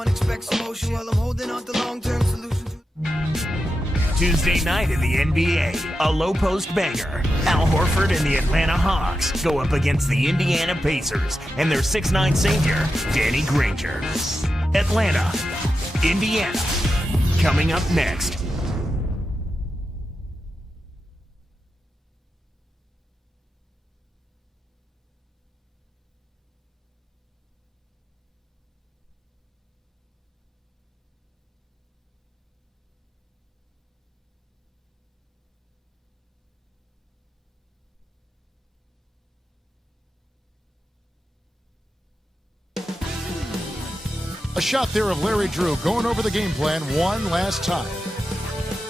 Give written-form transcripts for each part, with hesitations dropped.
Everyone expects emotion while I'm holding on to long-term solutions. Tuesday night in the NBA, a low-post banger. Al Horford and the Atlanta Hawks go up against the Indiana Pacers and their 6'9 savior, Danny Granger. Atlanta, Indiana, coming up next. A shot there of Larry Drew going over the game plan one last time.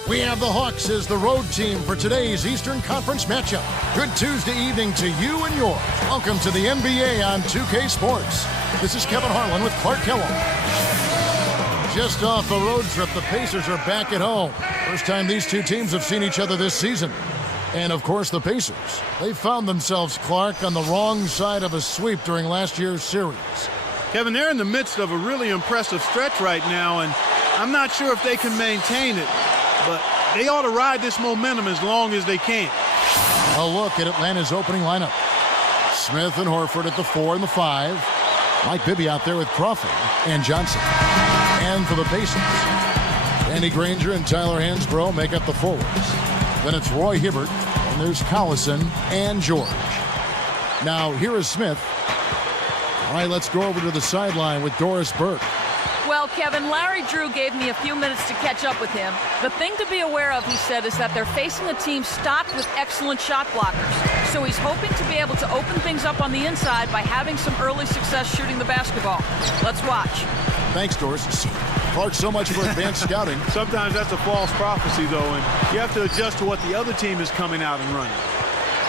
We have the Hawks as the road team for today's Eastern Conference matchup. Good Tuesday evening to you and yours. Welcome to the NBA on 2K Sports. This is Kevin Harlan with Clark Kellogg. Just off a road trip, the Pacers are back at home. First time these two teams have seen each other this season. And, of course, the Pacers. They found themselves, Clark, on the wrong side of a sweep during last year's series. Kevin, they're in the midst of a really impressive stretch right now, and I'm not sure if they can maintain it, but they ought to ride this momentum as long as they can. A look at Atlanta's opening lineup. Smith and Horford at the 4 and the 5. Mike Bibby out there with Crawford and Johnson. And for the Pacers, Danny Granger and Tyler Hansbrough make up the forwards. Then it's Roy Hibbert, and there's Collison and George. Now, here is Smith. All right, let's go over to the sideline with Doris Burke. Well, Kevin, Larry Drew gave me a few minutes to catch up with him. The thing to be aware of, he said, is that they're facing a team stocked with excellent shot blockers. So he's hoping to be able to open things up on the inside by having some early success shooting the basketball. Let's watch. Thanks, Doris. Clark, so much for advanced scouting. Sometimes that's a false prophecy, though, and you have to adjust to what the other team is coming out and running.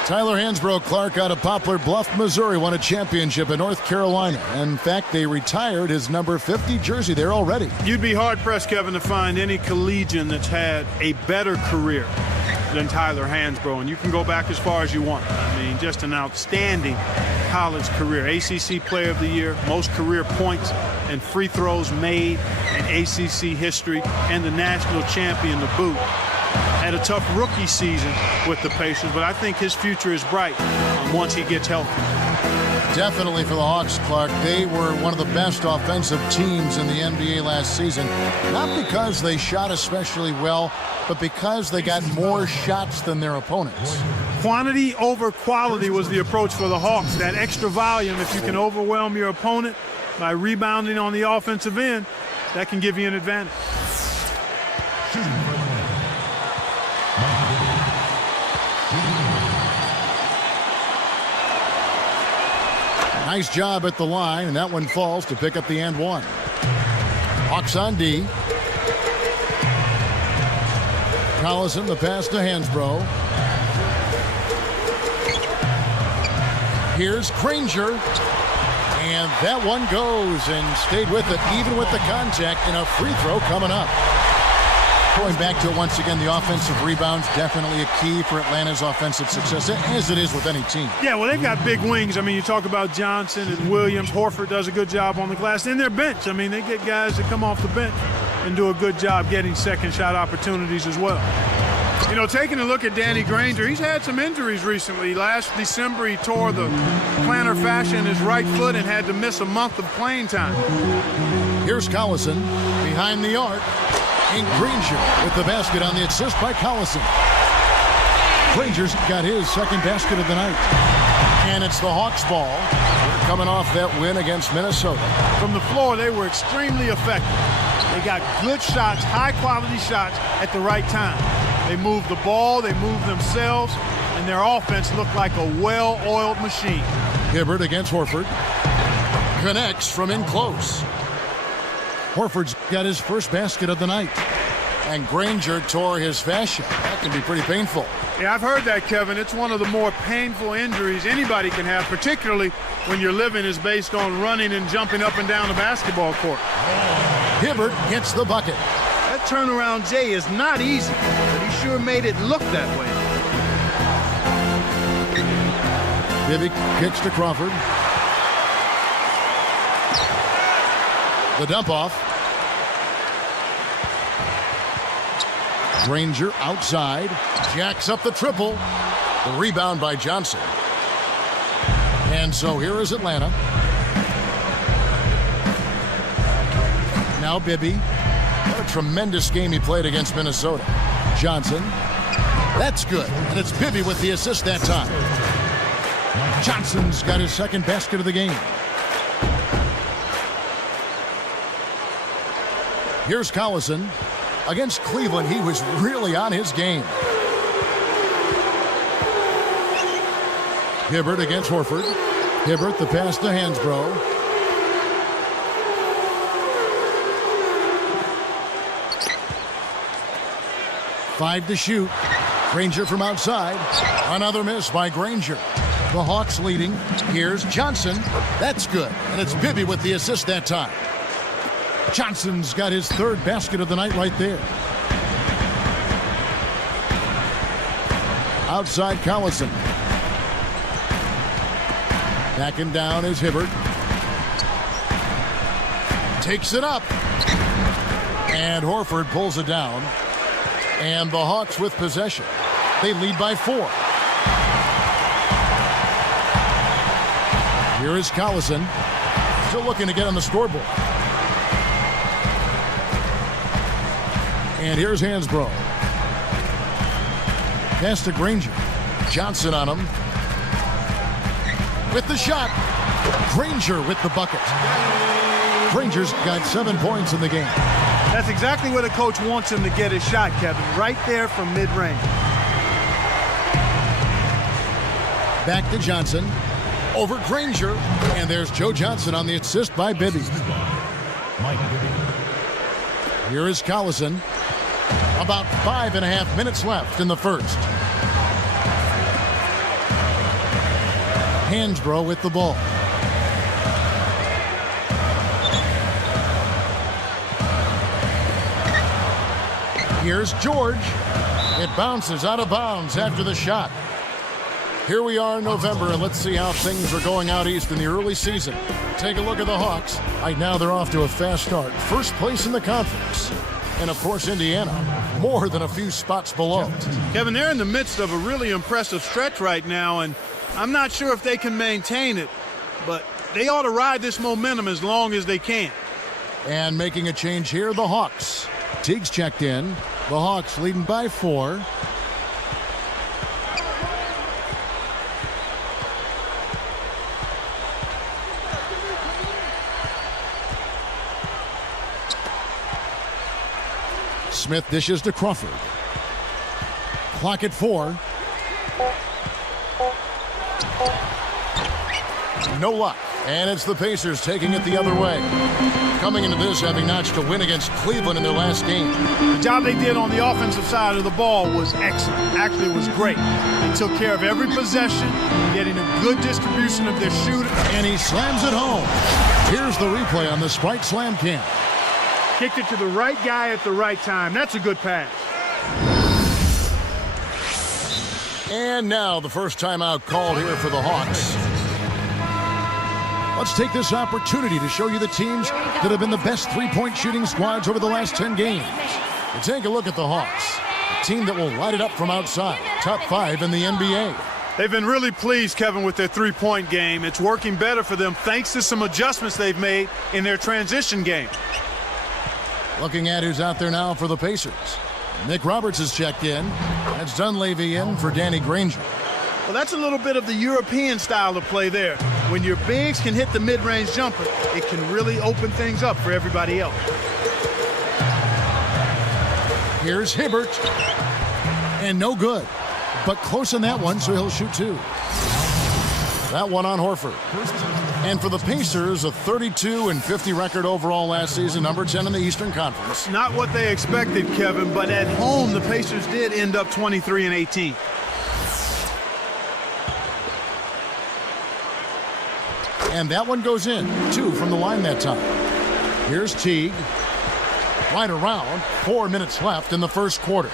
Tyler Hansbrough, Clark, out of Poplar Bluff, Missouri, won a championship in North Carolina. In fact, they retired his number 50 jersey there already. You'd be hard-pressed, Kevin, to find any collegian that's had a better career than Tyler Hansbrough, and you can go back as far as you want. I mean, just an outstanding college career. ACC Player of the Year, most career points and free throws made in ACC history, and the national champion to boot. Had a tough rookie season with the Pacers, but I think his future is bright once he gets healthy. Definitely for the Hawks, Clark. They were one of the best offensive teams in the NBA last season. Not because they shot especially well, but because they got more shots than their opponents. Quantity over quality was the approach for the Hawks. That extra volume, if you can overwhelm your opponent by rebounding on the offensive end, that can give you an advantage. Nice job at the line, and that one falls to pick up the and one. Hawks on D. Collison, the pass to Hansbrough. Here's Granger. And that one goes and stayed with it, even with the contact, and a free throw coming up. Going back to it once again, the offensive rebounds definitely a key for Atlanta's offensive success, as it is with any team. Yeah, well, they've got big wings. I mean, you talk about Johnson and Williams. Horford does a good job on the glass. Then their bench. I mean, they get guys that come off the bench and do a good job getting second shot opportunities as well. You know, taking a look at Danny Granger, he's had some injuries recently. Last December, he tore the plantar fascia in his right foot and had to miss a month of playing time. Here's Collison behind the arc. And Granger with the basket on the assist by Collison. Granger's got his second basket of the night. And it's the Hawks ball. They're coming off that win against Minnesota. From the floor, they were extremely effective. They got good shots, high-quality shots at the right time. They moved the ball, they moved themselves, and their offense looked like a well-oiled machine. Hibbert against Horford. Connects from in close. Horford's got his first basket of the night. And Granger tore his fascia. That can be pretty painful. Yeah, I've heard that, Kevin. It's one of the more painful injuries anybody can have, particularly when your living is based on running and jumping up and down the basketball court. Hibbert gets the bucket. That turnaround, Jay, is not easy, but he sure made it look that way. Bibby kicks to Crawford. The dump off. Granger outside. Jacks up the triple. The rebound by Johnson. And so here is Atlanta. Now Bibby. What a tremendous game he played against Minnesota. Johnson. That's good. And it's Bibby with the assist that time. Johnson's got his second basket of the game. Here's Collison. Against Cleveland, he was really on his game. Hibbert against Horford. Hibbert, the pass to Hansbrough. Five to shoot. Granger from outside. Another miss by Granger. The Hawks leading. Here's Johnson. That's good. And it's Bibby with the assist that time. Johnson's got his third basket of the night right there. Outside Collison. Backing down is Hibbert. Takes it up. And Horford pulls it down. And the Hawks with possession. They lead by 4. Here is Collison. Still looking to get on the scoreboard. And here's Hansbrough. Pass to Granger. Johnson on him. With the shot. Granger with the bucket. Granger's got 7 points in the game. That's exactly what a coach wants him to get his shot, Kevin. Right there from mid-range. Back to Johnson. Over Granger. And there's Joe Johnson on the assist by Bibby. Here is Collison. About 5.5 minutes left in the first. Hansbrough with the ball. Here's George. It bounces out of bounds after the shot. Here we are in November, and let's see how things are going out east in the early season. Take a look at the Hawks. Right now they're off to a fast start. First place in the conference. And, of course, Indiana, more than a few spots below. Kevin, they're in the midst of a really impressive stretch right now, and I'm not sure if they can maintain it, but they ought to ride this momentum as long as they can. And making a change here, the Hawks. Teague's checked in. The Hawks leading by 4. Smith dishes to Crawford. Clock at 4. No luck. And it's the Pacers taking it the other way. Coming into this having notched a win against Cleveland in their last game. The job they did on the offensive side of the ball was excellent. Actually, it was great. They took care of every possession, getting a good distribution of their shooting. And he slams it home. Here's the replay on the Sprite Slam Cam. Kicked it to the right guy at the right time. That's a good pass. And now the first timeout called here for the Hawks. Let's take this opportunity to show you the teams that have been the best three-point shooting squads over the last 10 games. You take a look at the Hawks, a team that will light it up from outside, top 5 in the NBA. They've been really pleased, Kevin, with their three-point game. It's working better for them thanks to some adjustments they've made in their transition game. Looking at who's out there now for the Pacers. Nick Roberts has checked in. That's Dunleavy in for Danny Granger. Well, that's a little bit of the European style of play there. When your bigs can hit the mid-range jumper, it can really open things up for everybody else. Here's Hibbert. And no good. But close on that one, so he'll shoot 2. That one on Horford. And for the Pacers, a 32-50 record overall last season, number 10 in the Eastern Conference. Not what they expected, Kevin, but at home, the Pacers did end up 23-18. And that one goes in. 2 from the line that time. Here's Teague. Right around. 4 minutes left in the first quarter.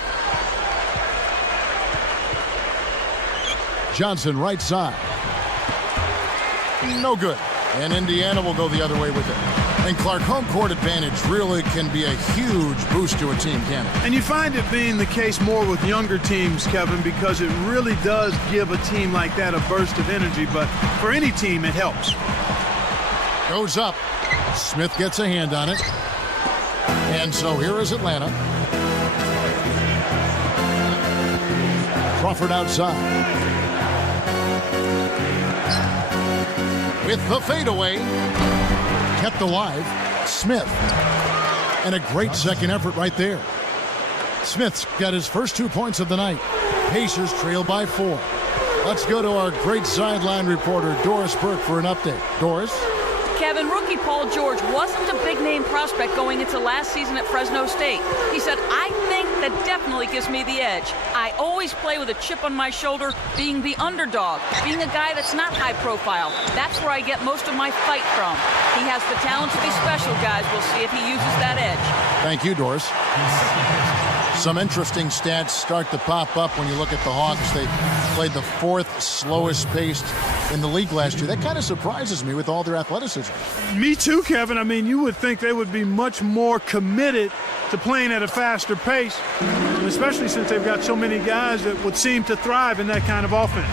Johnson right side. No good. And Indiana will go the other way with it. And Clark, home court advantage really can be a huge boost to a team, can it? And you find it being the case more with younger teams, Kevin, because it really does give a team like that a burst of energy. But for any team, it helps. Goes up. Smith gets a hand on it. And so here is Atlanta. Crawford outside. With the fadeaway. Kept alive. Smith. And a great second effort right there. Smith's got his first 2 points of the night. Pacers trail by 4. Let's go to our great sideline reporter, Doris Burke, for an update. Doris? Kevin, rookie Paul George wasn't a big-name prospect going into last season at Fresno State. He said, I think that definitely gives me the edge. I always play with a chip on my shoulder, being the underdog, being a guy that's not high profile. That's where I get most of my fight from. He has the talent to be special, guys. We'll see if he uses that edge. Thank you, Doris. Some interesting stats start to pop up when you look at the Hawks. They played the 4th slowest paced in the league last year. That kind of surprises me with all their athleticism. Me too, Kevin. I mean, you would think they would be much more committed to playing at a faster pace, especially since they've got so many guys that would seem to thrive in that kind of offense.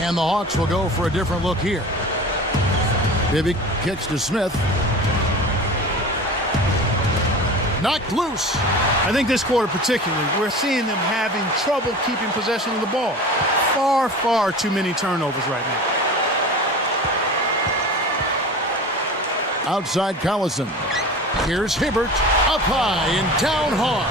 And the Hawks will go for a different look here. Bibby kicks to Smith. Knocked loose. I think this quarter particularly, we're seeing them having trouble keeping possession of the ball. Far, far too many turnovers right now. Outside Collison. Here's Hibbert. Up high and down hard.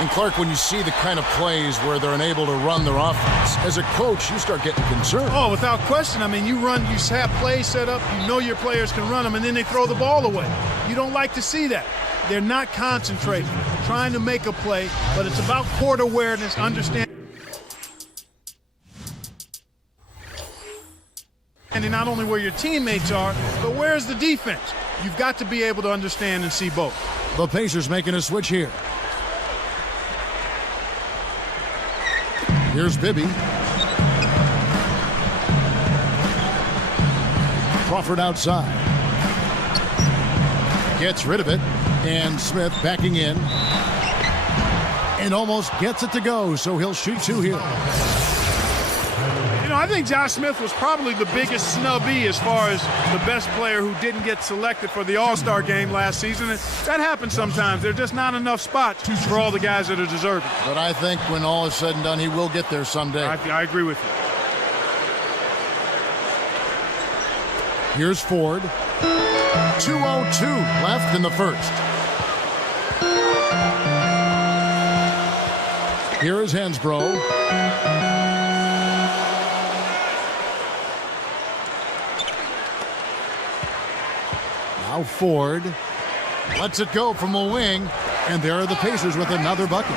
And Clark, when you see the kind of plays where they're unable to run their offense, as a coach, you start getting concerned. Oh, without question. I mean, you have plays set up, you know your players can run them, and then they throw the ball away. You don't like to see that. They're not concentrating, trying to make a play, but it's about court awareness, understanding not only where your teammates are, but where's the defense. You've got to be able to understand and see both. The Pacers making a switch here. Here's Bibby. Crawford outside. Gets rid of it. And Smith backing in. And almost gets it to go, so he'll shoot 2 here. You know, I think Josh Smith was probably the biggest snubby as far as the best player who didn't get selected for the All-Star game last season. And that happens sometimes. There's just not enough spots for all the guys that are deserving. But I think when all is said and done, he will get there someday. I agree with you. Here's Ford. 2:02 left in the first. Here is Hansbrough. Now Ford lets it go from the wing, and there are the Pacers with another bucket.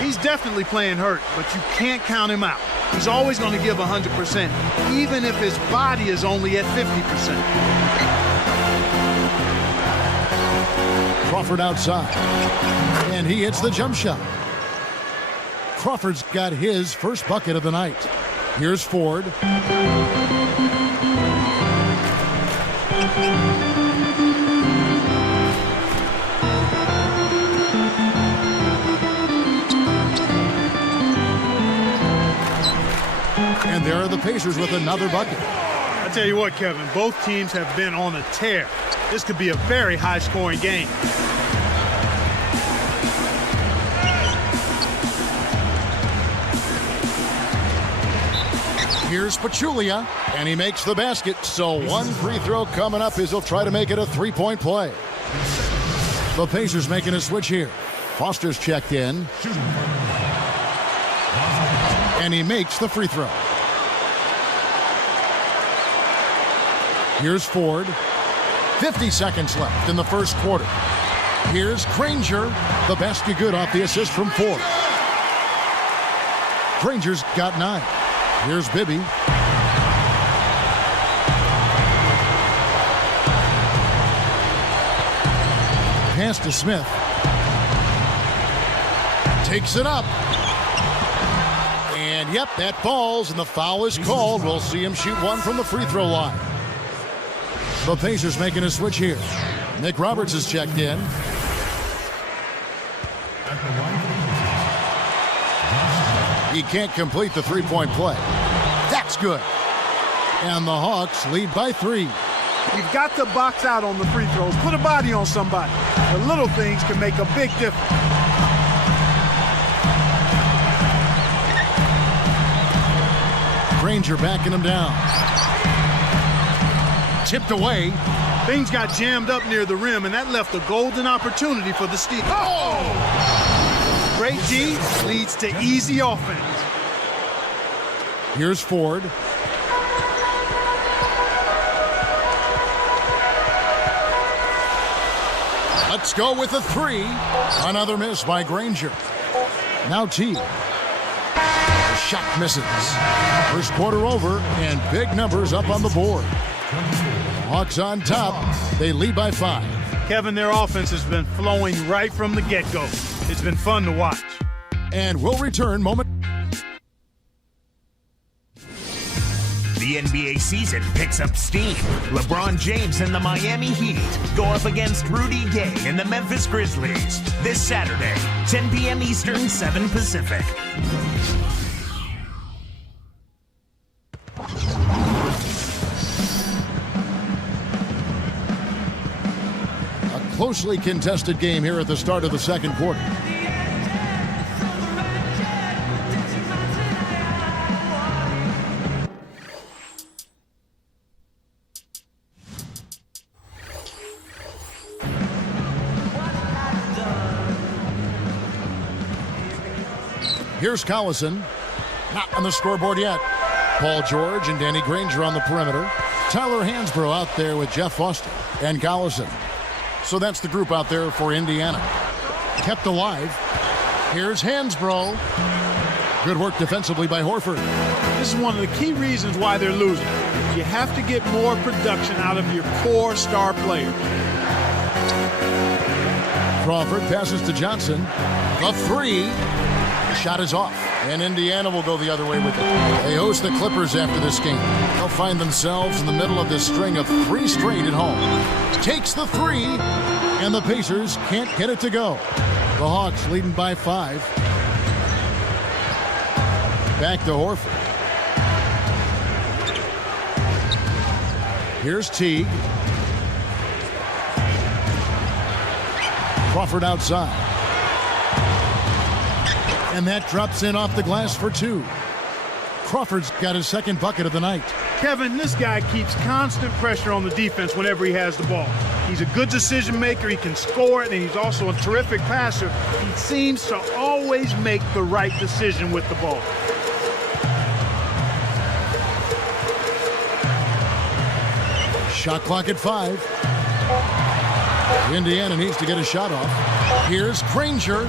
He's definitely playing hurt, but you can't count him out. He's always going to give 100%, even if his body is only at 50%. Crawford outside, and he hits the jump shot. Crawford's got his first bucket of the night. Here's Ford. And there are the Pacers with another bucket. I tell you what, Kevin, both teams have been on a tear. This could be a very high-scoring game. Here's Pachulia, and he makes the basket. So one free throw coming up as he'll try to make it a 3-point play. The Pacers making a switch here. Foster's checked in. And he makes the free throw. Here's Ford. 50 seconds left in the first quarter. Here's Granger. The basket good off the assist from Ford. Granger's got 9. Here's Bibby. Pass to Smith. Takes it up. And yep, that falls, and the foul is called. We'll see him shoot one from the free throw line. The Pacers making a switch here. Nick Roberts is checked in. He can't complete the three-point play. That's good. And the Hawks lead by 3. You've got to box out on the free throws. Put a body on somebody. The little things can make a big difference. Granger backing him down. Tipped away. Things got jammed up near the rim, and that left a golden opportunity for the Steelers. Oh! Great D leads to easy offense. Here's Ford. Let's go with a 3. Another miss by Granger. Now Teague. Shot misses. First quarter over, and big numbers up on the board. Hawks on top. They lead by 5. Kevin, their offense has been flowing right from the get-go. It's been fun to watch. And we'll return moment. The NBA season picks up steam. LeBron James and the Miami Heat go up against Rudy Gay and the Memphis Grizzlies this Saturday, 10 p.m. Eastern, 7 Pacific. A closely contested game here at the start of the second quarter. Here's Collison. Not on the scoreboard yet. Paul George and Danny Granger on the perimeter. Tyler Hansbrough out there with Jeff Foster and Collison. So that's the group out there for Indiana. Kept alive. Here's Hansbrough. Good work defensively by Horford. This is one of the key reasons why they're losing. You have to get more production out of your core star players. Crawford passes to Johnson. The 3. Shot is off, and Indiana will go the other way with it. They host the Clippers after this game. They'll find themselves in the middle of this string of 3 straight at home. Takes the 3, and the Pacers can't get it to go. The Hawks leading by 5. Back to Horford. Here's Teague. Crawford outside. And that drops in off the glass for 2. Crawford's got his second bucket of the night. Kevin, this guy keeps constant pressure on the defense whenever he has the ball. He's a good decision maker, he can score it, and he's also a terrific passer. He seems to always make the right decision with the ball. Shot clock at 5. Indiana needs to get a shot off. Here's Granger,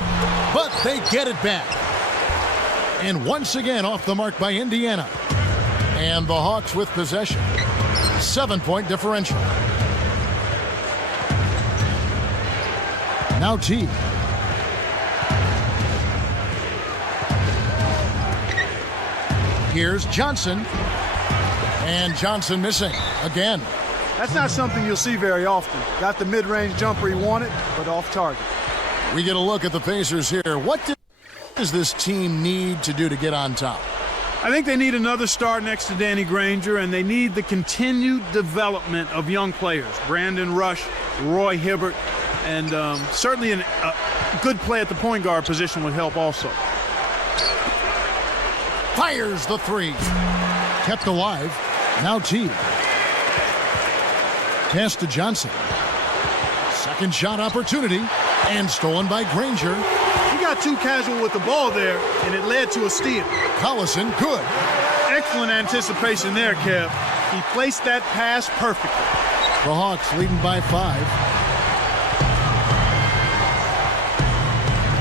but they get it back. And once again off the mark by Indiana. And the Hawks with possession. 7-point differential. Now Teague. Here's Johnson. And Johnson missing again. That's not something you'll see very often. Got the mid-range jumper he wanted, but off target. We get a look at the Pacers here. What does this team need to do to get on top? I think they need another star next to Danny Granger, and they need the continued development of young players. Brandon Rush, Roy Hibbert, and certainly a good play at the point guard position would help also. Fires the 3. Kept alive. Now Teague. Pass to Johnson. Second shot opportunity. And stolen by Granger. He got too casual with the ball there, and it led to a steal. Collison, good. Excellent anticipation there, Kev. He placed that pass perfectly. The Hawks leading by 5.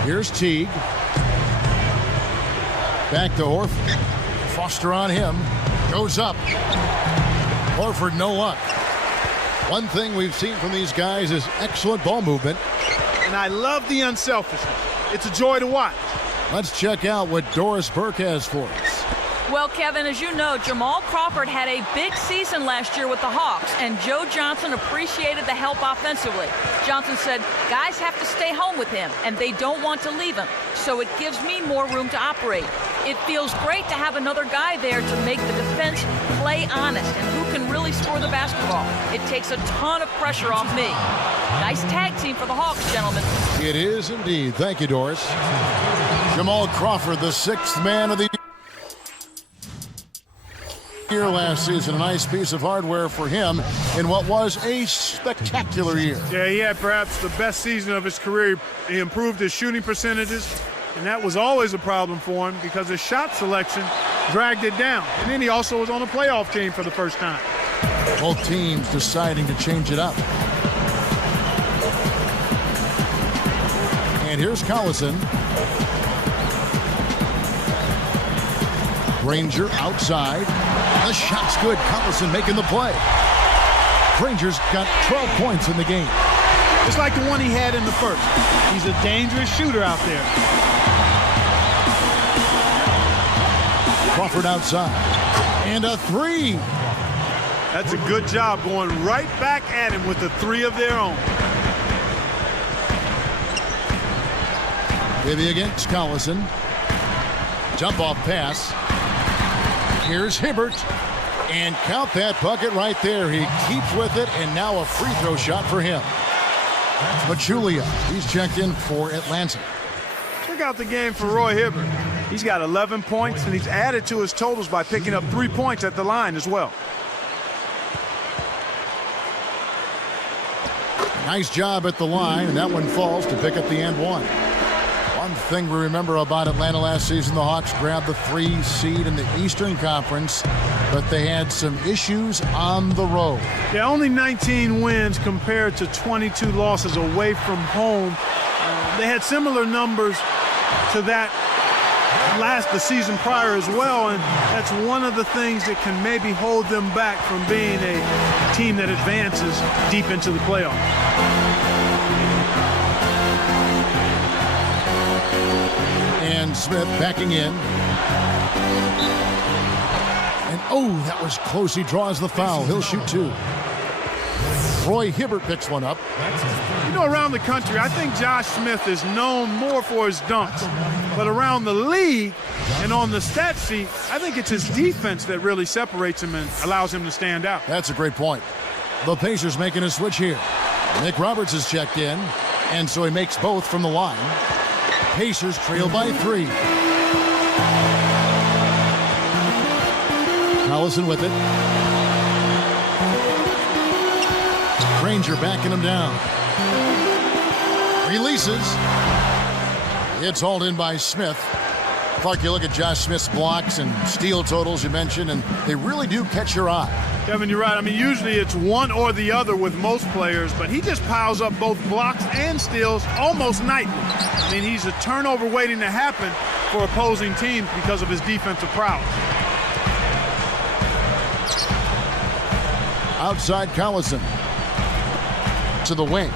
Here's Teague. Back to Horford. Foster on him. Goes up. Horford, no luck. One thing we've seen from these guys is excellent ball movement. And I love the unselfishness. It's a joy to watch. Let's check out what Doris Burke has for us. Well, Kevin, as you know, Jamal Crawford had a big season last year with the Hawks, and Joe Johnson appreciated the help offensively. Johnson said, guys have to stay home with him, and they don't want to leave him, so it gives me more room to operate. It feels great to have another guy there to make the defense play honest and who can really score the basketball. It takes a ton of pressure off me. Nice tag team for the Hawks, gentlemen. It is indeed. Thank you, Doris. Jamal Crawford, the 6th man of the year last season. A nice piece of hardware for him in what was a spectacular year. Yeah, he had perhaps the best season of his career. He improved his shooting percentages, and that was always a problem for him because his shot selection dragged it down. And then he also was on a playoff team for the first time. Both teams deciding to change it up. And here's Collison. Granger outside. The shot's good. Collison making the play. Granger's got 12 points in the game. It's like the one he had in the first. He's a dangerous shooter out there. Crawford outside. And a three. That's a good job going right back at him with the three of their own. Bibby against Collison. Jump off pass. Here's Hibbert. And count that bucket right there. He keeps with it, and now a free throw shot for him. Pachulia, he's checked in for Atlanta. Check out the game for Roy Hibbert. He's got 11 points, and he's added to his totals by picking up 3 points at the line as well. Nice job at the line, and that one falls to pick up the and one. One thing we remember about Atlanta last season, the Hawks grabbed the 3 seed in the Eastern Conference, but they had some issues on the road. Yeah, only 19 wins compared to 22 losses away from home. They had similar numbers to that the season prior as well, and that's one of the things that can maybe hold them back from being a team that advances deep into the playoffs. And Smith backing in. And oh, that was close. He draws the foul. He'll shoot 2. Roy Hibbert picks one up. You know, around the country, I think Josh Smith is known more for his dunks. But around the league and on the stat sheet, I think it's his defense that really separates him and allows him to stand out. That's a great point. The Pacers making a switch here. Nick Roberts is checked in, and so he makes both from the line. Pacers trail by 3. Collison with it. Granger backing him down. Releases. It's hauled in by Smith. Clark, you look at Josh Smith's blocks and steal totals you mentioned, and they really do catch your eye. Kevin, you're right. I mean, usually it's one or the other with most players, but he just piles up both blocks and steals almost nightly. I mean, he's a turnover waiting to happen for opposing teams because of his defensive prowess. Outside Collison. To the wing.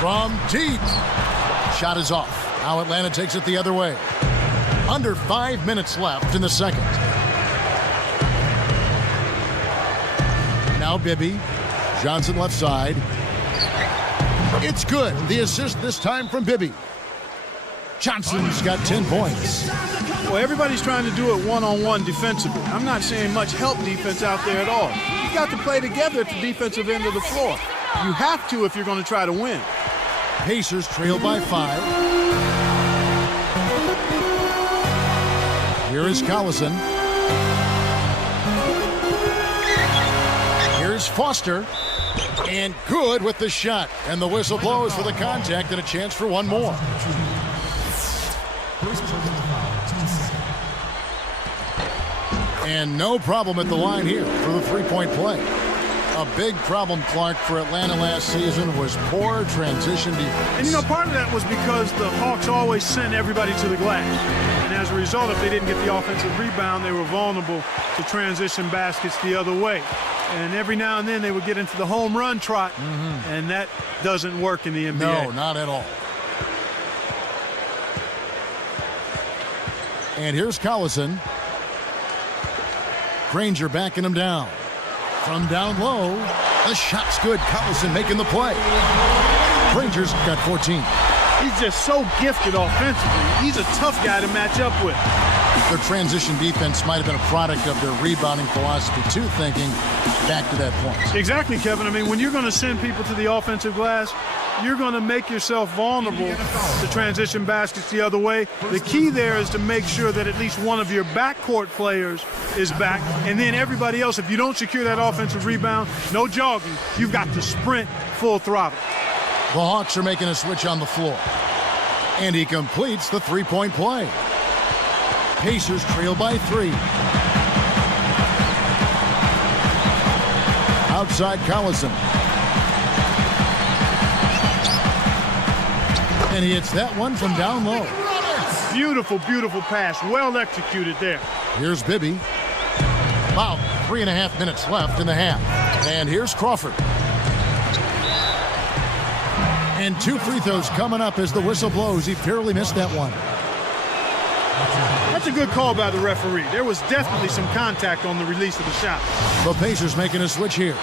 From deep. Shot is off. Now Atlanta takes it the other way. Under 5 minutes left in the second. Now Bibby. Johnson left side. It's good. The assist this time from Bibby. Johnson's got 10 points. Well, everybody's trying to do it one-on-one defensively. I'm not seeing much help defense out there at all. You got to play together at the defensive end of the floor. You have to if you're going to try to win. Pacers trail by 5. Here is Collison. Here's Foster. And good with the shot. And the whistle blows for the contact and a chance for one more. And no problem at the line here for the three-point play. A big problem, Clark, for Atlanta last season was poor transition defense. And, you know, part of that was because the Hawks always sent everybody to the glass. And as a result, if they didn't get the offensive rebound, they were vulnerable to transition baskets the other way. And every now and then they would get into the home run trot, and that doesn't work in the NBA. No, not at all. And here's Collison. Granger backing him down. From down low, the shot's good. Collison making the play. Granger's got 14. He's just so gifted offensively. He's a tough guy to match up with. Their transition defense might have been a product of their rebounding philosophy, too, thinking back to that point. Exactly, Kevin. I mean, when you're going to send people to the offensive glass, you're going to make yourself vulnerable to transition baskets the other way. The key there is to make sure that at least one of your backcourt players is back, and then everybody else, if you don't secure that offensive rebound, no jogging, you've got to sprint full throttle. The Hawks are making a switch on the floor. And he completes the three-point play. Pacers trail by 3. Outside Collison. And he hits that one from down low. Beautiful, beautiful pass. Well executed there. Here's Bibby. About 3.5 minutes left in the half. And here's Crawford. And 2 free throws coming up as the whistle blows. He barely missed that one. That's a good call by the referee. There was definitely some contact on the release of the shot. The Pacers making a switch here.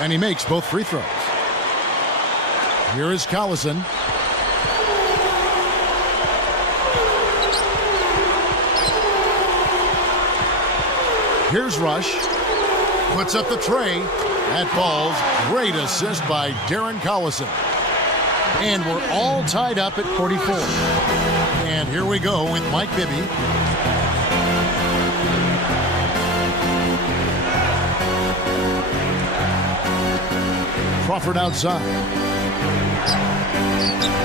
And he makes both free throws. Here is Collison. Here's Rush. Puts up the tray. That ball's great assist by Darren Collison. And we're all tied up at 44. And here we go with Mike Bibby. Crawford outside.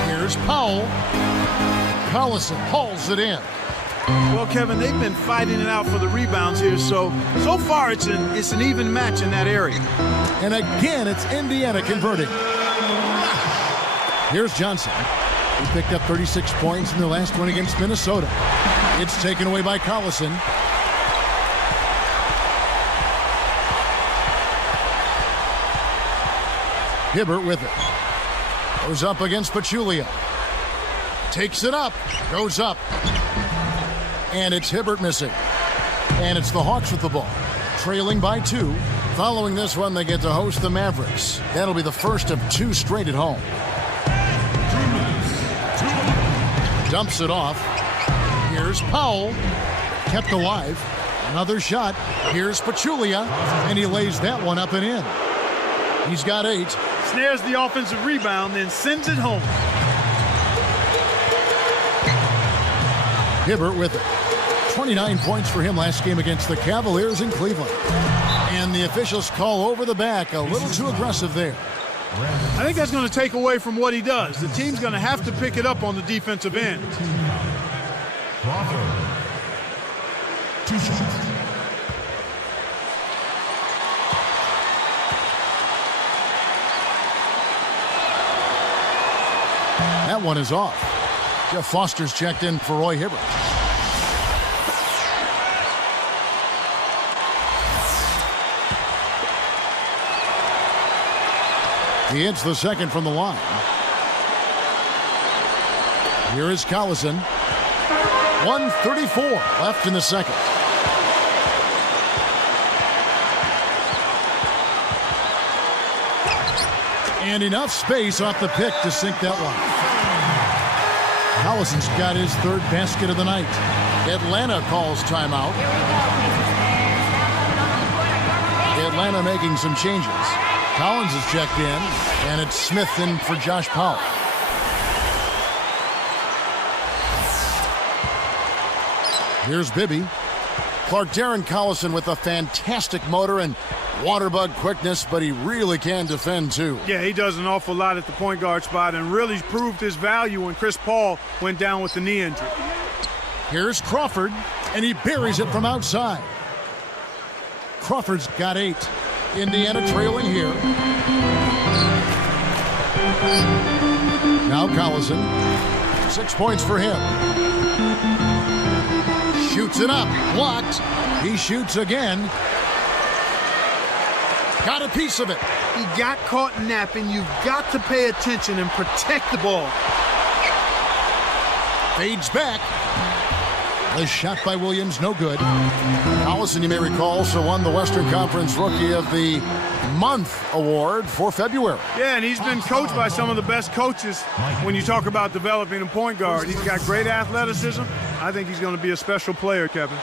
Here's Powell. Collison hauls it in. Well, Kevin, they've been fighting it out for the rebounds here, so far it's an even match in that area. And again, it's Indiana converting. Here's Johnson. He picked up 36 points in their last one against Minnesota. It's taken away by Collison. Hibbert with it. Goes up against Pachulia. Takes it up. Goes up. And it's Hibbert missing. And it's the Hawks with the ball. Trailing by 2. Following this one, they get to host the Mavericks. That'll be the first of 2 straight at home. Dumps it off. Here's Powell. Kept alive. Another shot. Here's Pachulia. And he lays that one up and in. He's got 8. Snares the offensive rebound, then sends it home. Hibbert with it. 29 points for him last game against the Cavaliers in Cleveland. And the officials call over the back. A little too aggressive there. I think that's going to take away from what he does. The team's going to have to pick it up on the defensive end. Crawford. 2 shots. That one is off. Jeff Foster's checked in for Roy Hibbert. He hits the second from the line. Here is Collison. 1:34 left in the second. And enough space off the pick to sink that one. Collison's got his 3rd basket of the night. Atlanta calls timeout. Atlanta making some changes. Collins is checked in, and it's Smith in for Josh Powell. Here's Bibby. Clark, Darren Collison with a fantastic motor and water bug quickness, but he really can defend too. Yeah, he does an awful lot at the point guard spot and really proved his value when Chris Paul went down with the knee injury. Here's Crawford, and he buries it from outside. Crawford's got 8. Indiana trailing here. Now Collison. 6 points for him. Shoots it up. Blocked. He shoots again. Got a piece of it. He got caught napping. You've got to pay attention and protect the ball. Fades back. The shot by Williams, no good. Collison, you may recall, also won the Western Conference Rookie of the Month award for February. Yeah, and he's been coached by some of the best coaches when you talk about developing a point guard. He's got great athleticism. I think he's going to be a special player, Kevin.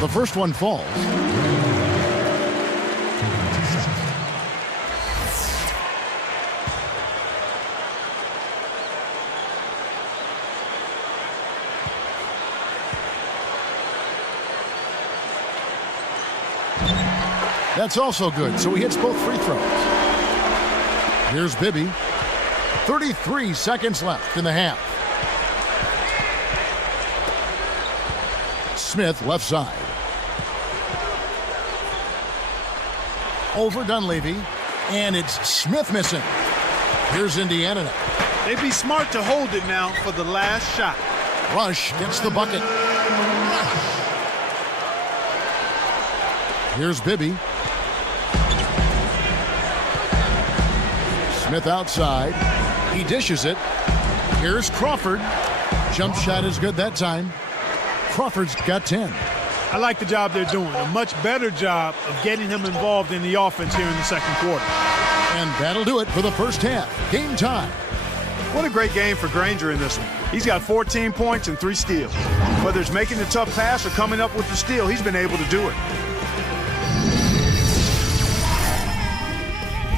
The first one falls. That's also good, so he hits both free throws. Here's Bibby. 33 seconds left in the half. Smith, left side. Over Dunleavy, and it's Smith missing. Here's Indiana now. They'd be smart to hold it now for the last shot. Rush gets the bucket. Here's Bibby. Smith outside. He dishes it. Here's Crawford. Jump shot is good that time. Crawford's got 10. I like the job they're doing. A much better job of getting him involved in the offense here in the second quarter. And that'll do it for the first half. Game time. What a great game for Granger in this one. He's got 14 points and 3 steals. Whether it's making the tough pass or coming up with the steal, he's been able to do it.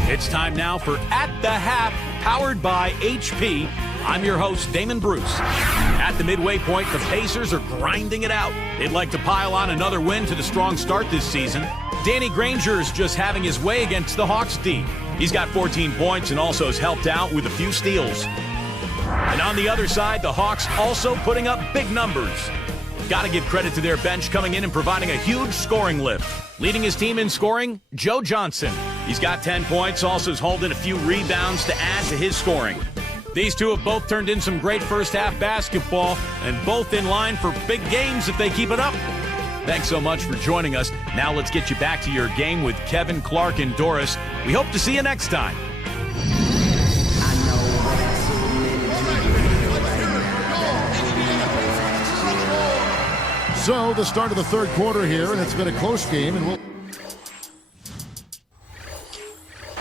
It's time now for At the Half, powered by HP. I'm your host, Damon Bruce. At the midway point, the Pacers are grinding it out. They'd like to pile on another win to the strong start this season. Danny Granger is just having his way against the Hawks D. He's got 14 points and also has helped out with a few steals. And on the other side, the Hawks also putting up big numbers. Got to give credit to their bench coming in and providing a huge scoring lift. Leading his team in scoring, Joe Johnson. He's got 10 points, also has hauled in a few rebounds to add to his scoring. These two have both turned in some great first-half basketball, and both in line for big games if they keep it up. Thanks so much for joining us. Now let's get you back to your game with Kevin, Clark, and Doris. We hope to see you next time. So, the start of the third quarter here, and it's been a close game, and we'll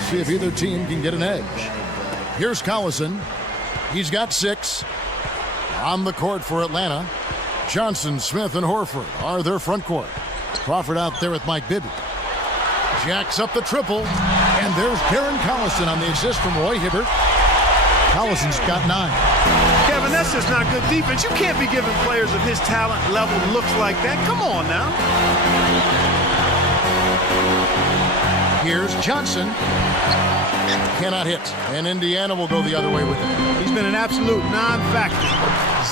see if either team can get an edge. Here's Collison. He's got 6. On the court for Atlanta, Johnson, Smith, and Horford are their front court. Crawford out there with Mike Bibby. Jacks up the triple, and there's Darren Collison on the assist from Roy Hibbert. Collison's got 9. Kevin, that's just not good defense. You can't be giving players of his talent level looks like that. Come on now. Here's Johnson. Cannot hit. And Indiana will go the other way with it. He's been an absolute non-factor.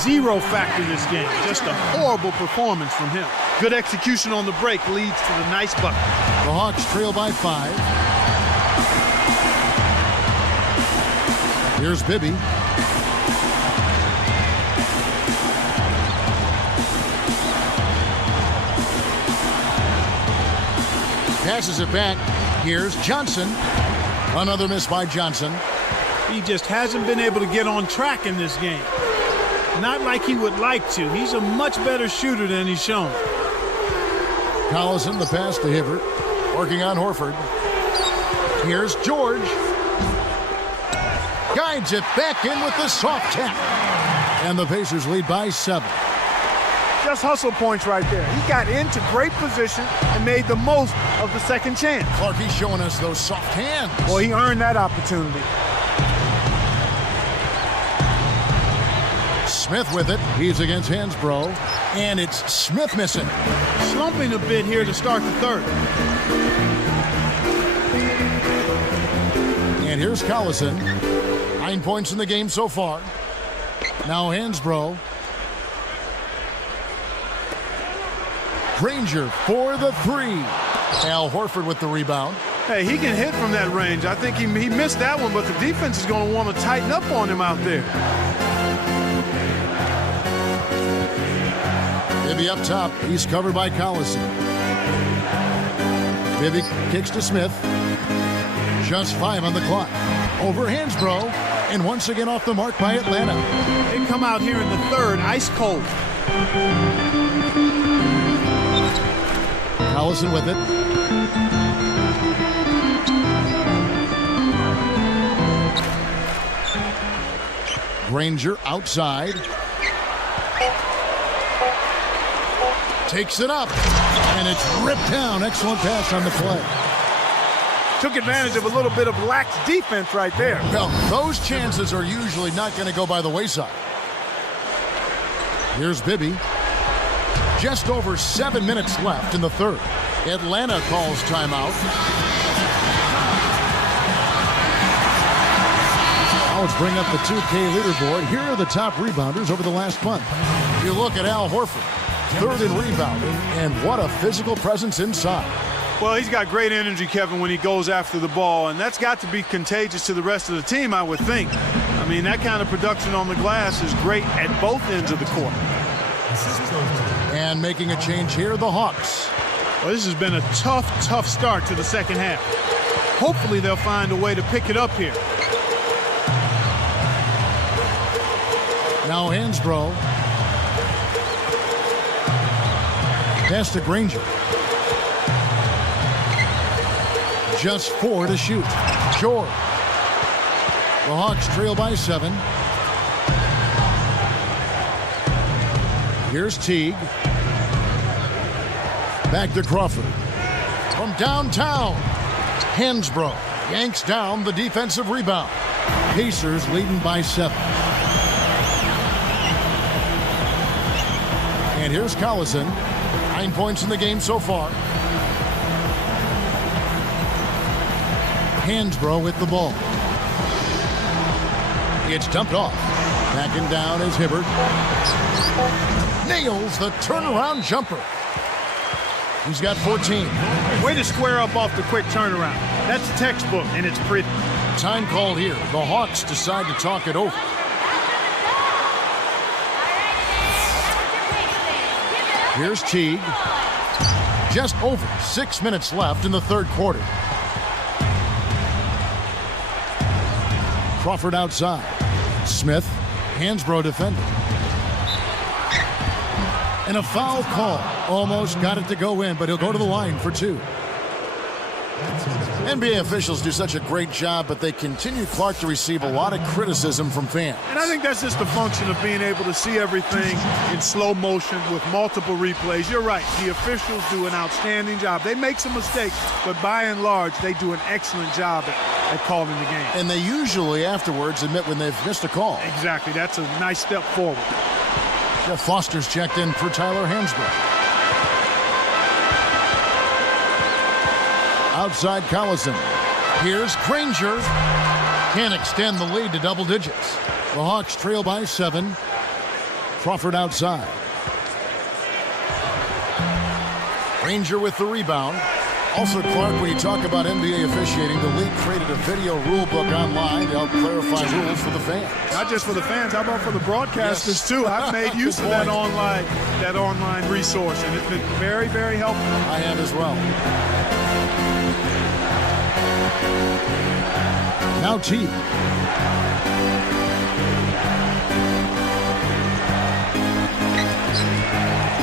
0 factor this game. Just a horrible performance from him. Good execution on the break leads to the nice bucket. The Hawks trail by 5. Here's Bibby. Passes it back. Here's Johnson. Another miss by Johnson. He just hasn't been able to get on track in this game. Not like he would like to. He's a much better shooter than he's shown. Collison, the pass to Hibbert. Working on Horford. Here's George. Guides it back in with the soft tap. And the Pacers lead by 7. Just hustle points right there. He got into great position and made the most of the second chance. Clarkie's showing us those soft hands. Well, he earned that opportunity. Smith with it. He's against Hansbrough. And it's Smith missing. Slumping a bit here to start the third. And here's Collison. 9 points in the game so far. Now Hansbrough. Granger for the 3. Al Horford with the rebound. Hey, he can hit from that range. I think he missed that one, but the defense is going to want to tighten up on him out there. Bibby up top. He's covered by Collison. Bibby kicks to Smith. Just 5 on the clock. Over Hansbrough. And once again off the mark by Atlanta. They come out here in the third, ice cold. Collison with it. Granger outside. Takes it up. And it's ripped down. Excellent pass on the play. Took advantage of a little bit of lax defense right there. Well, those chances are usually not going to go by the wayside. Here's Bibby. Just over 7 minutes left in the third. Atlanta calls timeout. Now let's bring up the 2K leaderboard. Here are the top rebounders over the last month. You look at Al Horford, third in rebounding, and what a physical presence inside. Well, he's got great energy, Kevin, when he goes after the ball, and that's got to be contagious to the rest of the team, I would think. I mean, that kind of production on the glass is great at both ends of the court. And making a change here, the Hawks. Well, this has been a tough start to the second half. Hopefully they'll find a way to pick it up here. Now Hansbrough. Pass to Granger. Just 4 to shoot. George. The Hawks trail by 7. Here's Teague. Back to Crawford. From downtown. Hansbrough yanks down the defensive rebound. Pacers leading by 7. And here's Collison. 9 points in the game so far. Hansbrough with the ball. It's dumped off. Backing down is Hibbert. Nails the turnaround jumper. He's got 14. Way to square up off the quick turnaround. That's textbook, and it's pretty. Time called here. The Hawks decide to talk it over. Here's Teague. Just over 6 minutes left in the third quarter. Crawford outside. Smith, Hansbrough defending. And a foul call. Almost got it to go in, but he'll go to the line for 2. NBA officials do such a great job, but they continue Clark to receive a lot of criticism from fans. And I think that's just a function of being able to see everything in slow motion with multiple replays. You're right. The officials do an outstanding job. They make some mistakes, but by and large, they do an excellent job at calling the game. And they usually afterwards admit when they've missed a call. Exactly. That's a nice step forward. Jeff Foster's checked in for Tyler Hansbrough. Outside Collison. Here's Granger. Can't extend the lead to double digits. The Hawks trail by 7. Crawford outside. Granger with the rebound. Also, Clark, when you talk about NBA officiating, the league created a video rule book online to help clarify rules for the fans. Not just for the fans, how about for the broadcasters, too? I've made use of that online resource, and it's been very, very helpful. I have as well. Now Teague.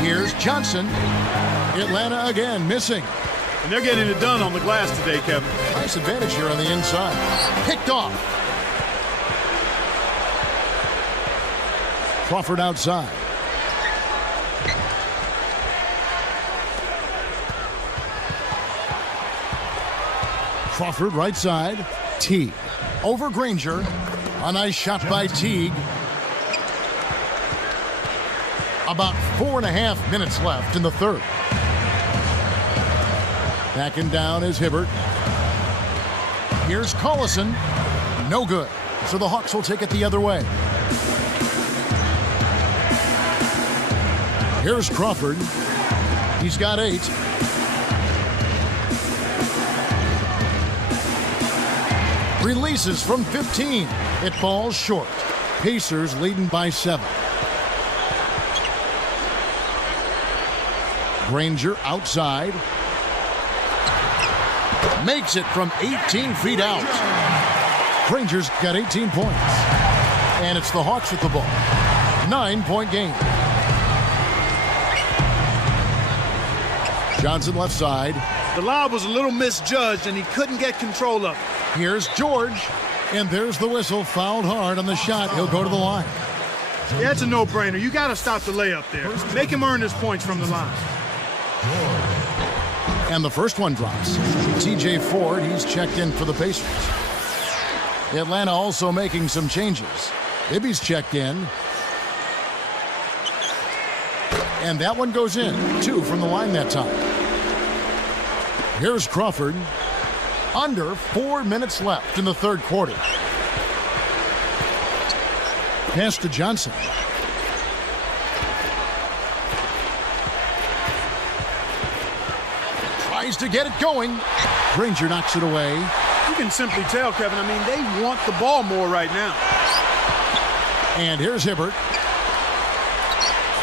Here's Johnson. Atlanta again missing. And they're getting it done on the glass today, Kevin. Nice advantage here on the inside. Picked off. Crawford outside. Crawford right side. Teague. Over Granger. A nice shot by Teague. About 4.5 minutes left in the third. Backing down is Hibbert. Here's Collison. No good. So the Hawks will take it the other way. Here's Crawford. He's got 8. Releases from 15. It falls short. Pacers leading by 7. Granger outside. Makes it from 18 feet out. Granger's got 18 points. And it's the Hawks with the ball. 9-point game. Johnson left side. The lob was a little misjudged, and he couldn't get control of it. Here's George. And there's the whistle. Fouled hard on the shot. He'll go to the line. Yeah, it's a no-brainer. You got to stop the layup there. Make him earn his points from the line. And the first one drops. TJ Ford, he's checked in for the Pacers. Atlanta also making some changes. Bibby's checked in. And that one goes in. 2 from the line that time. Here's Crawford. Under 4 minutes left in the third quarter. Pass to Johnson. Tries to get it going. Granger knocks it away. You can simply tell, Kevin, I mean, they want the ball more right now. And here's Hibbert.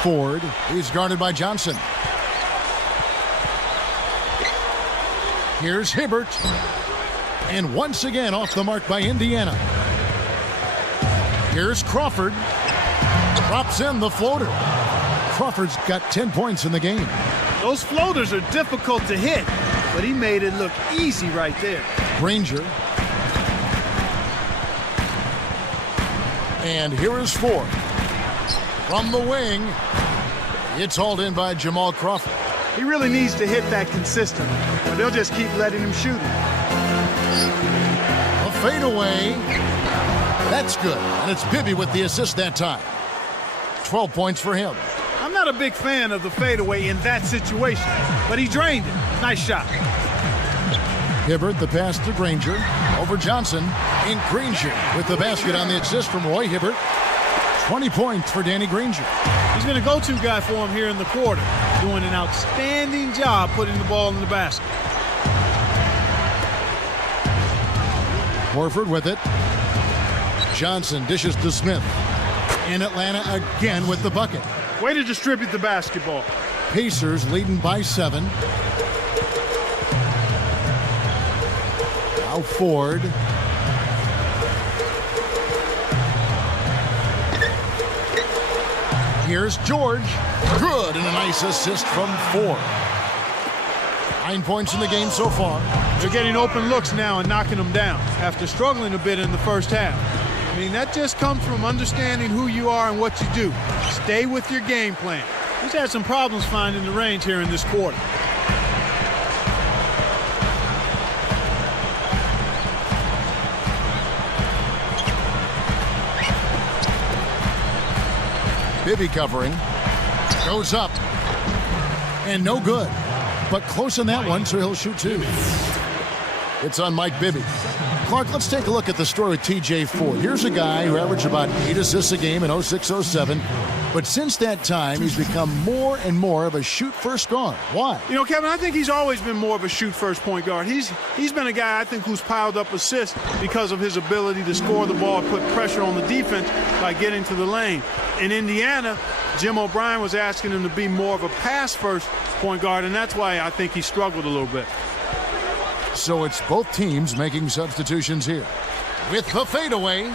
Ford, he's guarded by Johnson. Here's Hibbert. And once again off the mark by Indiana. Here's Crawford. Drops in the floater. Crawford's got 10 points in the game. Those floaters are difficult to hit, but he made it look easy right there. Granger. And here is Ford. From the wing, it's hauled in by Jamal Crawford. He really needs to hit that consistently, or they'll just keep letting him shoot it. A fadeaway. That's good. And it's Bibby with the assist that time. 12 points for him. I'm not a big fan of the fadeaway in that situation, but he drained it. Nice shot. Hibbert, the pass to Granger. Over Johnson. And Granger with the basket on the assist from Roy Hibbert. 20 points for Danny Granger. He's been a go-to guy for him here in the quarter, doing an outstanding job putting the ball in the basket. Horford with it. Johnson dishes to Smith. And Atlanta again with the bucket. Way to distribute the basketball. Pacers leading by 7. Now Ford. Here's George. Good, and a nice assist from Ford. 9 points in the game so far. They're getting open looks now and knocking them down after struggling a bit in the first half. I mean, that just comes from understanding who you are and what you do. Stay with your game plan. He's had some problems finding the range here in this quarter. Bibby covering. Goes up. And no good. But close on that one, so he'll shoot 2. It's on Mike Bibby. Clark, let's take a look at the story with TJ Ford. Here's a guy who averaged about 8 assists a game in 06-07. But since that time, he's become more and more of a shoot-first guard. Why? You know, Kevin, I think he's always been more of a shoot-first point guard. He's been a guy, I think, who's piled up assists because of his ability to score the ball, put pressure on the defense by getting to the lane. In Indiana, Jim O'Brien was asking him to be more of a pass-first point guard, and that's why I think he struggled a little bit. So it's both teams making substitutions here. With the fadeaway,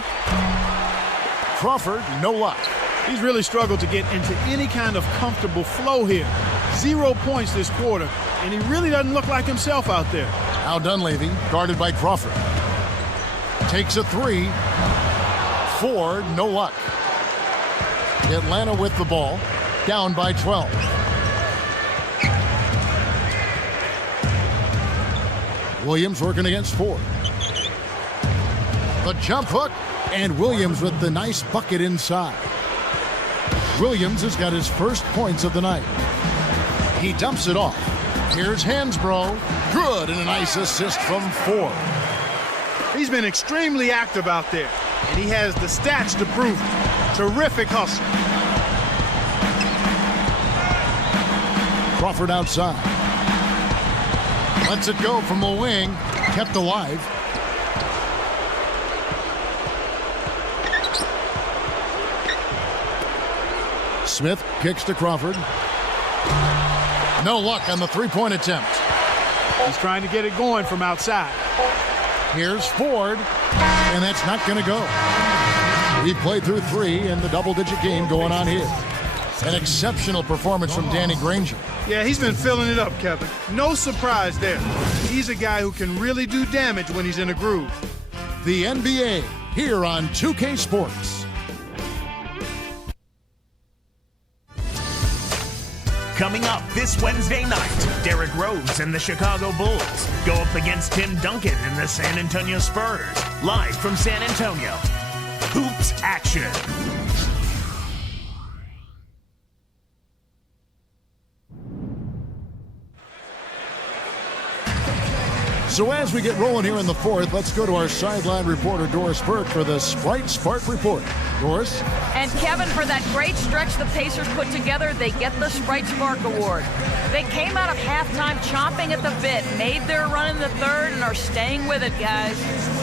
Crawford, no luck. He's really struggled to get into any kind of comfortable flow here. 0 points this quarter, and he really doesn't look like himself out there. Now Dunleavy, guarded by Crawford. Takes a 3. Ford, no luck. Atlanta with the ball, down by 12. Williams working against Ford. The jump hook, and Williams with the nice bucket inside. Williams has got his first points of the night. He dumps it off. Here's Hansbrough. Good, and a nice assist from Ford. He's been extremely active out there, and he has the stats to prove it. Terrific hustle. Crawford outside. Lets it go from the wing. Kept alive. Smith kicks to Crawford. No luck on the three-point attempt. He's trying to get it going from outside. Here's Ford, and that's not going to go. He played through 3 in the double-digit game going on here. An exceptional performance from Danny Granger. Yeah, he's been filling it up, Kevin. No surprise there. He's a guy who can really do damage when he's in a groove. The NBA, here on 2K Sports. Coming up this Wednesday night, Derrick Rose and the Chicago Bulls go up against Tim Duncan and the San Antonio Spurs. Live from San Antonio. Hoops action. So as we get rolling here in the 4th, let's go to our sideline reporter, Doris Burke, for the Sprite Spark Report. Doris? And Kevin, for that great stretch the Pacers put together, they get the Sprite Spark Award. They came out of halftime chomping at the bit, made their run in the 3rd, and are staying with it, guys.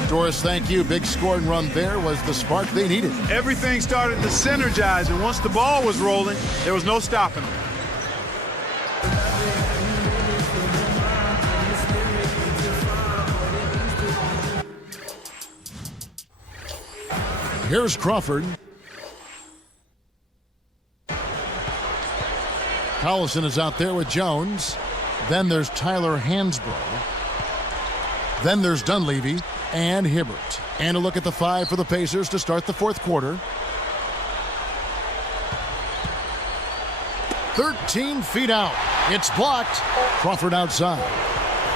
Doris, thank you. Big scoring run there was the spark they needed. Everything started to synergize, and once the ball was rolling, there was no stopping them. Here's Crawford. Collison is out there with Jones. Then there's Tyler Hansbrough. Then there's Dunleavy and Hibbert. And a look at the 5 for the Pacers to start the 4th quarter. 13 feet out. It's blocked. Crawford outside.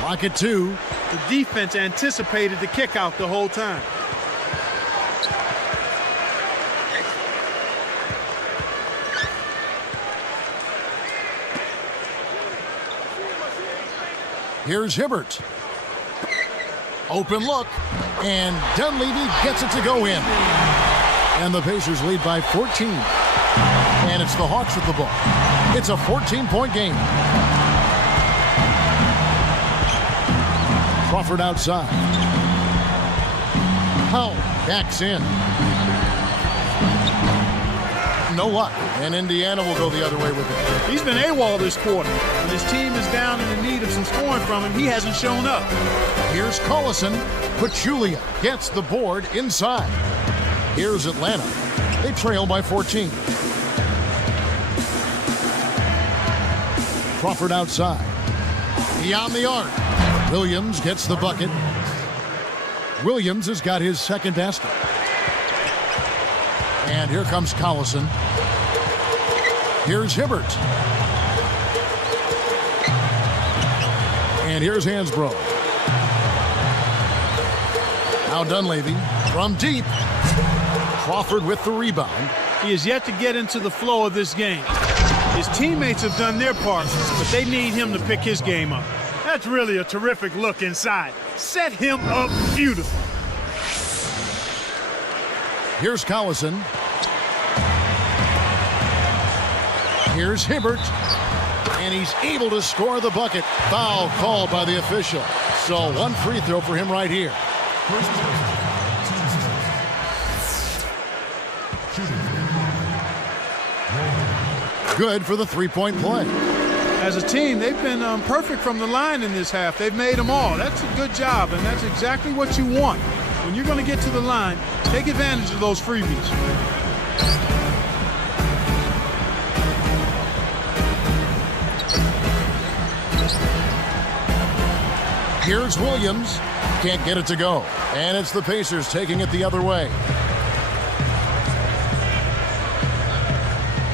Block at 2. The defense anticipated the kick out the whole time. Here's Hibbert. Open look, and Dunleavy gets it to go in. And the Pacers lead by 14. And it's the Hawks with the ball. It's a 14-point game. Crawford outside. Powell backs in. No luck, and Indiana will go the other way with it. He's been AWOL this quarter. When his team is down and in need of some scoring from him, he hasn't shown up. Here's Collison. Pachulia gets the board inside. Here's Atlanta. They trail by 14. Crawford outside. Beyond the arc. Williams gets the bucket. Williams has got his 2nd basket. And here comes Collison. Here's Hibbert. And here's Hansbrough. Now Dunleavy from deep. Crawford with the rebound. He is yet to get into the flow of this game. His teammates have done their part, but they need him to pick his game up. That's really a terrific look inside. Set him up beautiful. Here's Collison. Here's Hibbert. And he's able to score the bucket. Foul called by the official. So 1 free throw for him right here. Good for the 3-point play. As a team, they've been perfect from the line in this half. They've made them all. That's a good job, and that's exactly what you want. When you're going to get to the line, take advantage of those freebies. Here's Williams. Can't get it to go. And it's the Pacers taking it the other way.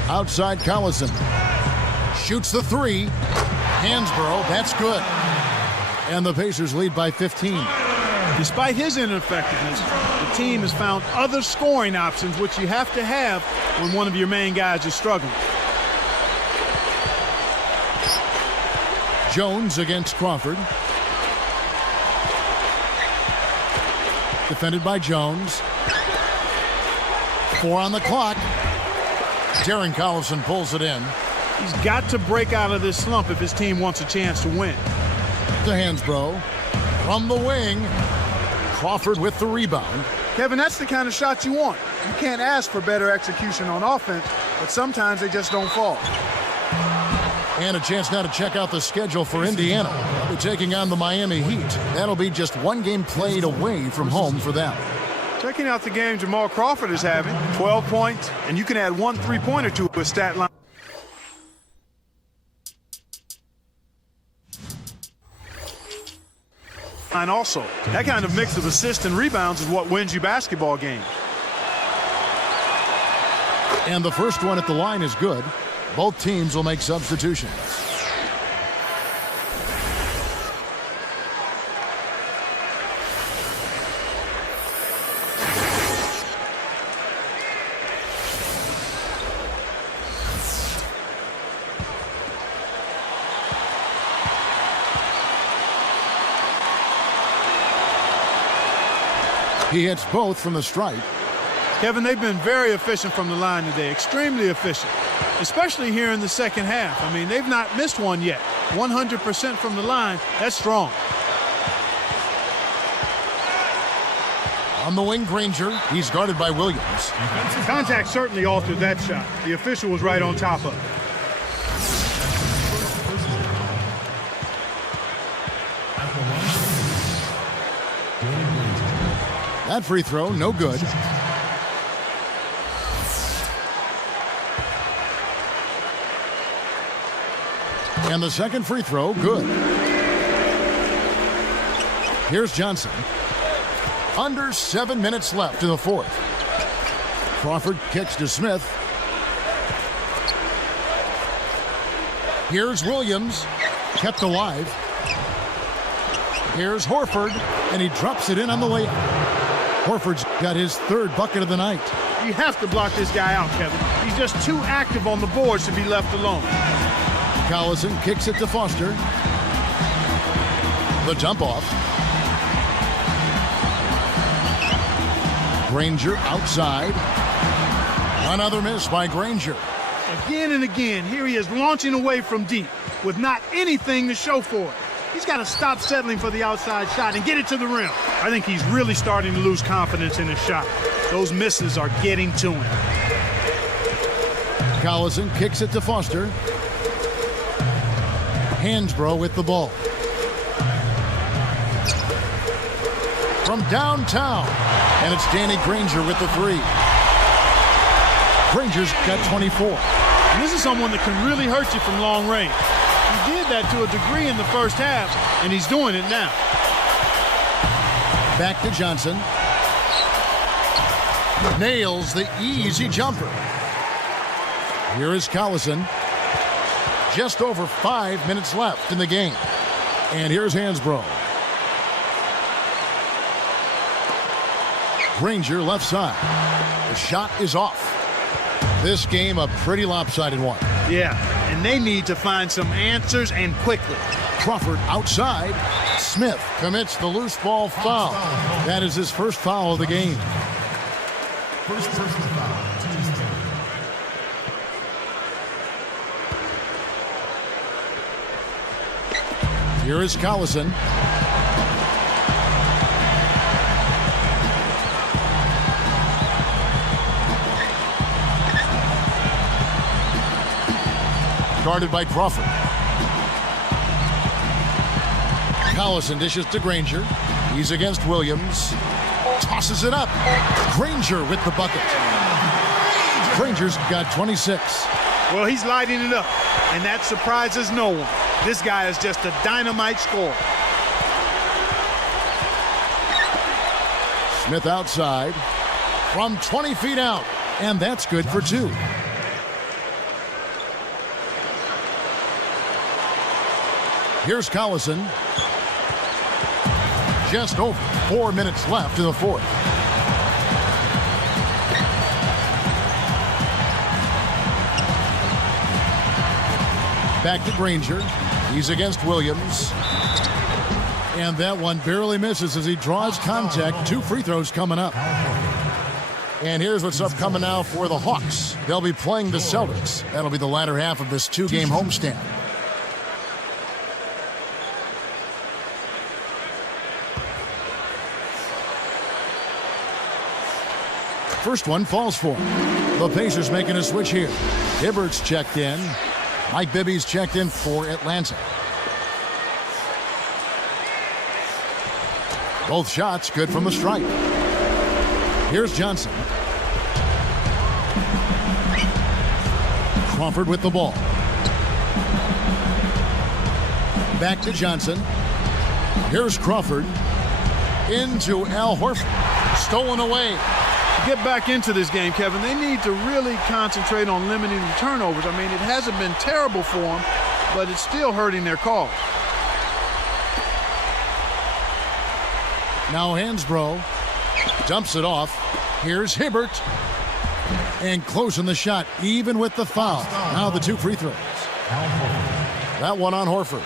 Outside Collison. Shoots the 3. Hansbrough, that's good. And the Pacers lead by 15. Despite his ineffectiveness, the team has found other scoring options, which you have to have when one of your main guys is struggling. Jones against Crawford. Defended by Jones. 4 on the clock. Darren Collison pulls it in. He's got to break out of this slump if his team wants a chance to win. To Hansbrough. From the wing. Crawford with the rebound. Kevin, that's the kind of shot you want. You can't ask for better execution on offense, but sometimes they just don't fall. And a chance now to check out the schedule for Indiana. They're taking on the Miami Heat. That'll be just one game played away from home for them. Checking out the game Jamal Crawford is having, 12 points, and you can add 1 3-pointer to his stat line. And also, that kind of mix of assists and rebounds is what wins you basketball games. And the first one at the line is good. Both teams will make substitutions. He hits both from the stripe. Kevin, they've been very efficient from the line today, extremely efficient, especially here in the second half. I mean, they've not missed one yet. 100% from the line, that's strong. On the wing, Granger. He's guarded by Williams. Contact certainly altered that shot. The official was right on top of it. That free throw, no good. And the second free throw, good. Here's Johnson. Under 7 minutes left in the fourth. Crawford kicks to Smith. Here's Williams, kept alive. Here's Horford, and he drops it in on the layup. Horford's got his third bucket of the night. You have to block this guy out, Kevin. He's just too active on the boards to be left alone. Collison kicks it to Foster. The dump off. Granger outside. Another miss by Granger. Again and again, here he is launching away from deep with not anything to show for it. He's got to stop settling for the outside shot and get it to the rim. I think he's really starting to lose confidence in his shot. Those misses are getting to him. Collison kicks it to Foster. Hansbrough with the ball. From downtown. And it's Danny Granger with the three. Granger's got 24. And this is someone that can really hurt you from long range. He did that to a degree in the first half, and he's doing it now. Back to Johnson. Nails the easy jumper. Here is Collison. Just over 5 minutes left in the game. And here's Hansbrough. Granger left side. The shot is off. This game a pretty lopsided one. Yeah, and they need to find some answers and quickly. Crawford outside. Smith commits the loose ball foul. That is his first foul of the game. First personal foul, team's team. Here is Collison. Guarded by Crawford. Collison dishes to Granger. He's against Williams. Tosses it up. Granger with the bucket. Granger's got 26. Well, he's lighting it up, and that surprises no one. This guy is just a dynamite scorer. Smith outside from 20 feet out, and that's good for two. Here's Collison. Just over 4 minutes left in the fourth. Back to Granger. He's against Williams. And that one barely misses as he draws contact. 2 free throws coming up. And here's what's upcoming now for the Hawks. They'll be playing the Celtics. That'll be the latter half of this 2-game homestand. First one falls for him. The Pacers making a switch here. Hibbert's checked in. Mike Bibby's checked in for Atlanta. Both shots good from the stripe. Here's Johnson. Crawford with the ball. Back to Johnson. Here's Crawford. Into Al Horford. Stolen away. Get back into this game, Kevin. They need to really concentrate on limiting the turnovers. I mean, it hasn't been terrible for them, but it's still hurting their cause. Now Hansbrough dumps it off. Here's Hibbert. And closing the shot, even with the foul. Now the 2 free throws. That one on Horford.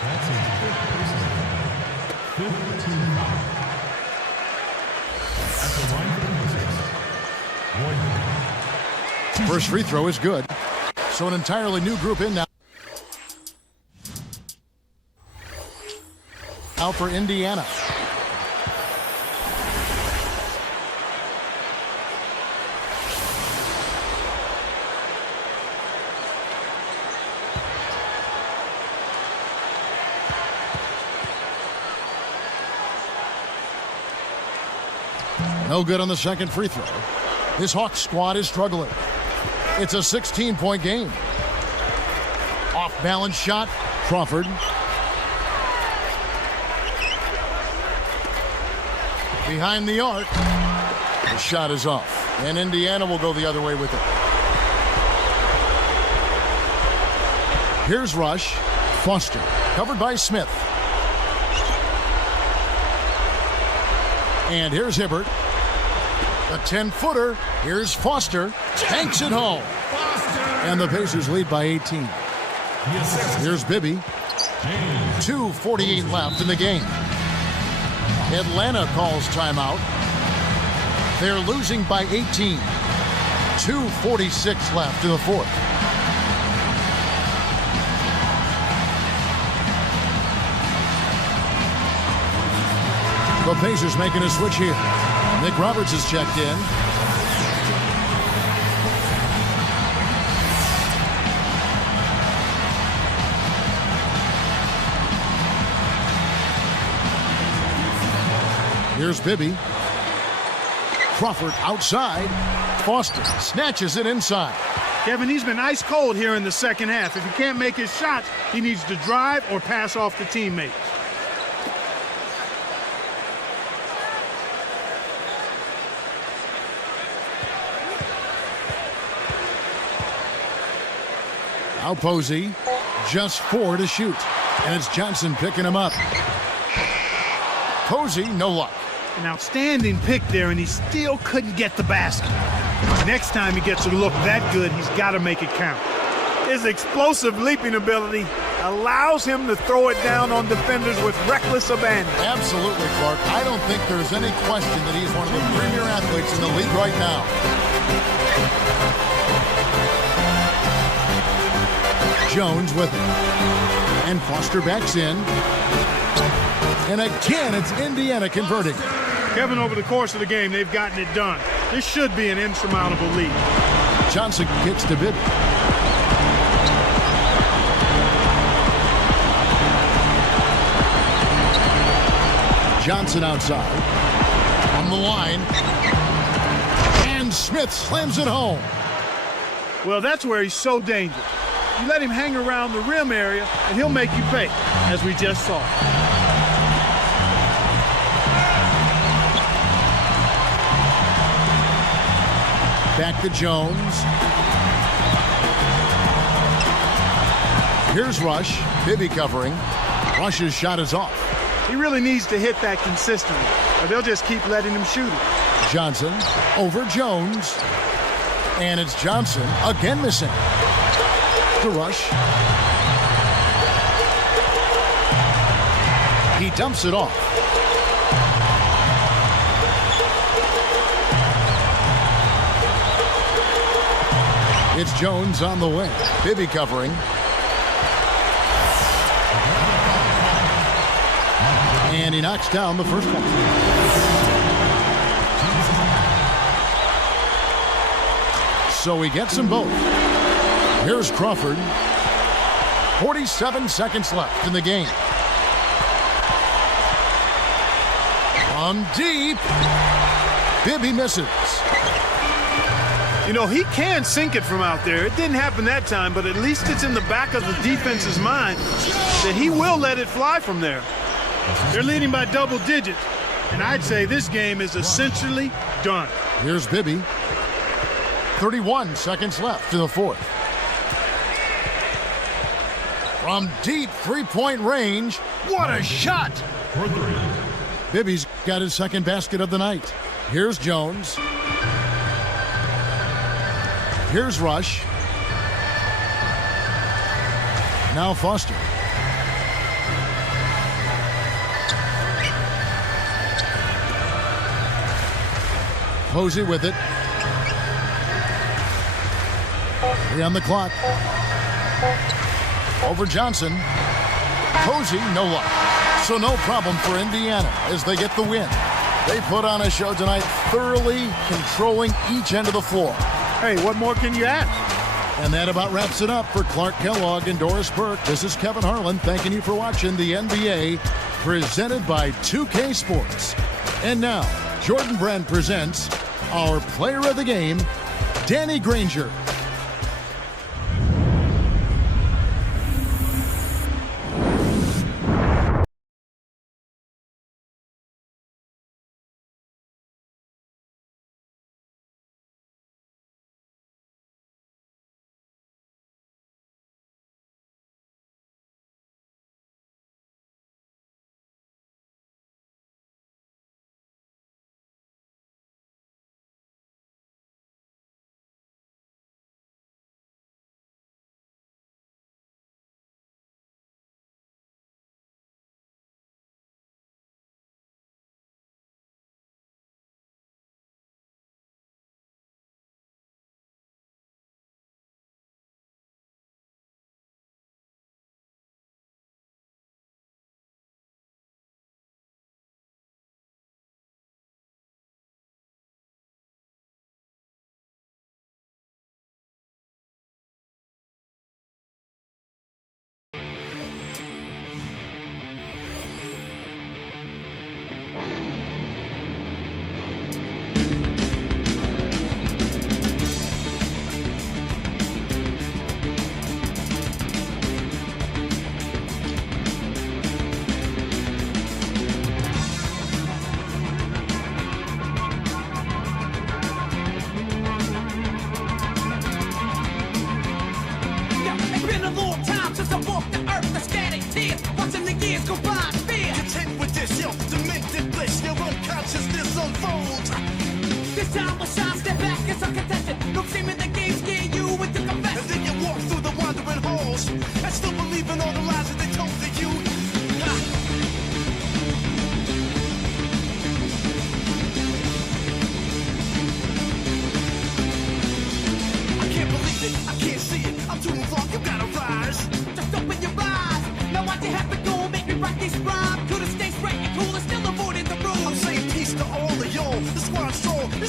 First free throw is good. So an entirely new group in now. Out for Indiana. No good on the second free throw. This Hawks squad is struggling. It's a 16-point game. Off-balance shot. Crawford. Behind the arc. The shot is off. And Indiana will go the other way with it. Here's Rush. Foster. Covered by Smith. And here's Hibbert. A 10-footer. Here's Foster. Tanks it home. And the Pacers lead by 18. Here's Bibby. 2:48 left in the game. Atlanta calls timeout. They're losing by 18. 2:46 left in the fourth. The Pacers making a switch here. Nick Roberts is checked in. Here's Bibby. Crawford outside. Foster snatches it inside. Kevin, he's been ice cold here in the second half. If he can't make his shots, he needs to drive or pass off the teammates. Now Posey, just 4 to shoot. And it's Johnson picking him up. Posey, no luck. An outstanding pick there, and he still couldn't get the basket. Next time he gets a look that good, he's got to make it count. His explosive leaping ability allows him to throw it down on defenders with reckless abandon. Absolutely, Clark. I don't think there's any question that he's one of the premier athletes in the league right now. Jones with it. And Foster backs in. And again, it's Indiana converting. Kevin, over the course of the game, they've gotten it done. This should be an insurmountable lead. Johnson kicks to Bibby. Johnson outside. On the line. And Smith slams it home. Well, that's where he's so dangerous. You let him hang around the rim area, and he'll make you pay, as we just saw. Back to Jones. Here's Rush. Bibby covering. Rush's shot is off. He really needs to hit that consistently, or they'll just keep letting him shoot it. Johnson over Jones. And it's Johnson again missing. To Rush. He dumps it off. It's Jones on the wing. Bibby covering. And he knocks down the first one. So he gets them both. Here's Crawford. 47 seconds left in the game. From deep, Bibby misses. You know, he can sink it from out there. It didn't happen that time, but at least it's in the back of the defense's mind that he will let it fly from there. They're leading by double digits, and I'd say this game is essentially done. Here's Bibby. 31 seconds left in the fourth. From deep three-point range, what a shot! Bibby's got his second basket of the night. Here's Jones. Here's Rush. Now Foster. Posey with it. 3 on the clock. Over Johnson. Posey, no luck. So no problem for Indiana as they get the win. They put on a show tonight, thoroughly controlling each end of the floor. Hey, what more can you ask? And that about wraps it up for Clark Kellogg and Doris Burke. This is Kevin Harlan thanking you for watching the NBA presented by 2K Sports. And now, Jordan Brand presents our player of the game, Danny Granger.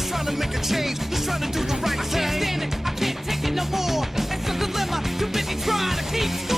Trying to make a change, just trying to do the right thing. I can't stand it, I can't take it no more. It's a dilemma, too busy trying to keep score.